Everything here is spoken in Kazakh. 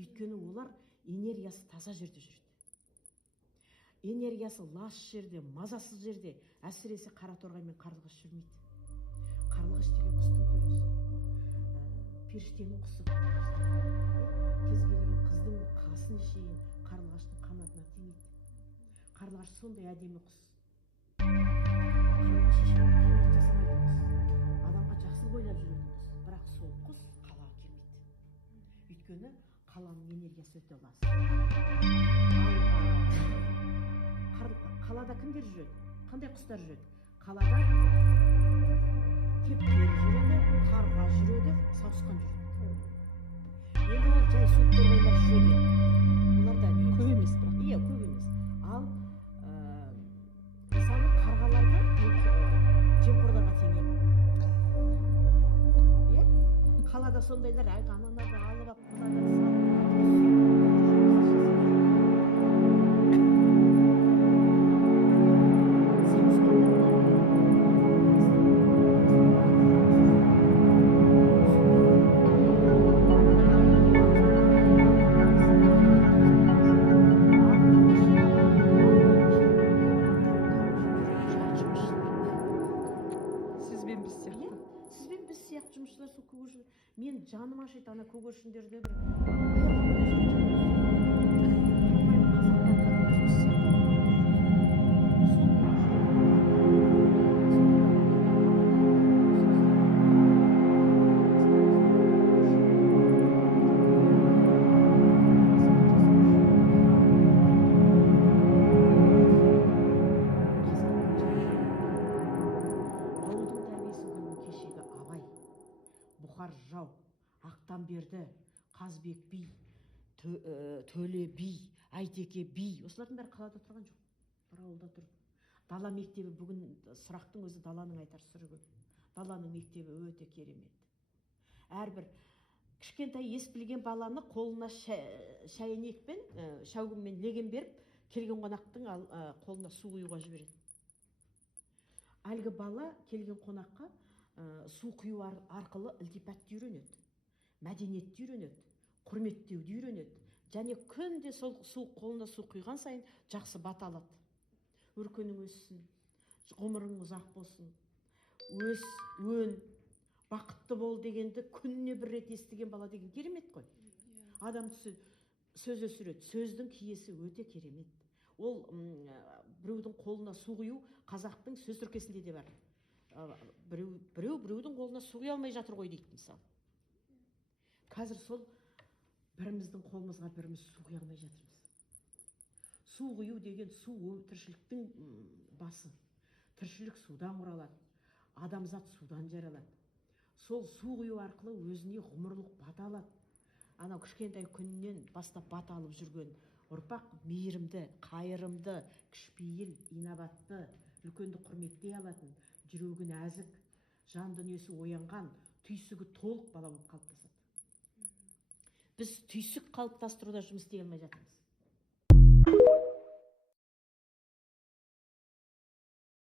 Өйткені олар энергиясы таза жерде жүреді. Энергиясы лас жерде, мазасыз жерде, әсіресе қараторғай мен қарлығаш жүрмейді. Қарлығаш деген құстың төресі. Періштенің құсы. Кез келген қыздың қасын шейін қарлығаштың қанатына теңейді. Қарлығаш сондай әдемі құс. Қарлығаш ешкімге қиянат жасамайтын құс. Адамға жақсылық ойлап жүретін құс. Бірақ сол құс қалаға келмейді. Өйткені қаланың энергиясы өте лас. Қалада кімдер жүреді? Қандай құстар жүреді? Қалада кептер жүреді, қарға жүреді, сауысқан жүреді. Енді ол жай суық торғайлар жүреді. Олар да не? Көп емес бірақ. Иә, көп емес. Ал мысалы қарғаларды жемқорларға теңейді. Иә? Қалада сондайлар әлгі ананы алып алып мен жаным ашиды ана көгершіндерді Бұхар жау, Ақтамберді, Қазбек би, Төле би, Айтеке би, осылардың бәрі қалада тұрған жоқ. Бір ауылда тұрды. Дала мектебі, бүгін сұрақтың өзі даланың айтар сыры көп. Даланың мектебі өте керемет. Әрбір кішкентай ес білген баланы қолына шәйнекпен, шәугіммен леген беріп, келген қонақтың қолына су құюға жібереді. Әлгі бала келген қонаққа су құю арқылы ілтипатты үйренеді, мәдениетті үйренеді, құрметтеуді үйренеді. Және күнде сол қолына су құйған сайын жақсы бата алады. Өркенің өссін, ғұмырың ұзақ болсын, өн, бақытты бол дегенді күніне бір рет естіген бала деген керемет қой. Адам сөз өсіреді, сөздің киесі өте керемет. Ол біреудің қолына су құю қазақтың сөз тіркесінде де бар. Біреудің қолына су құя алмай жатыр ғой дейді мысалы. Қазір сол біріміздің қолымызға біріміз су құя алмай жатырмыз. Су құю деген су тіршіліктің басы. Тіршілік судан құралады, адамзат судан жаралады. Сол су құю арқылы өзіне ғұмырлық бата алады. Анау кішкентай күннен бастап бата алып жүрген ұрпақ мейірімді, қайырымды, кішіпейіл, инабатты, үлкенді құрметтей алатын, жүрегі нәзік, жан дүниесі оянған, түйсігі толық бала болып қалыптасады. Біз түйсік қалыптастыруда жұмыс істей алмай жатырмыз.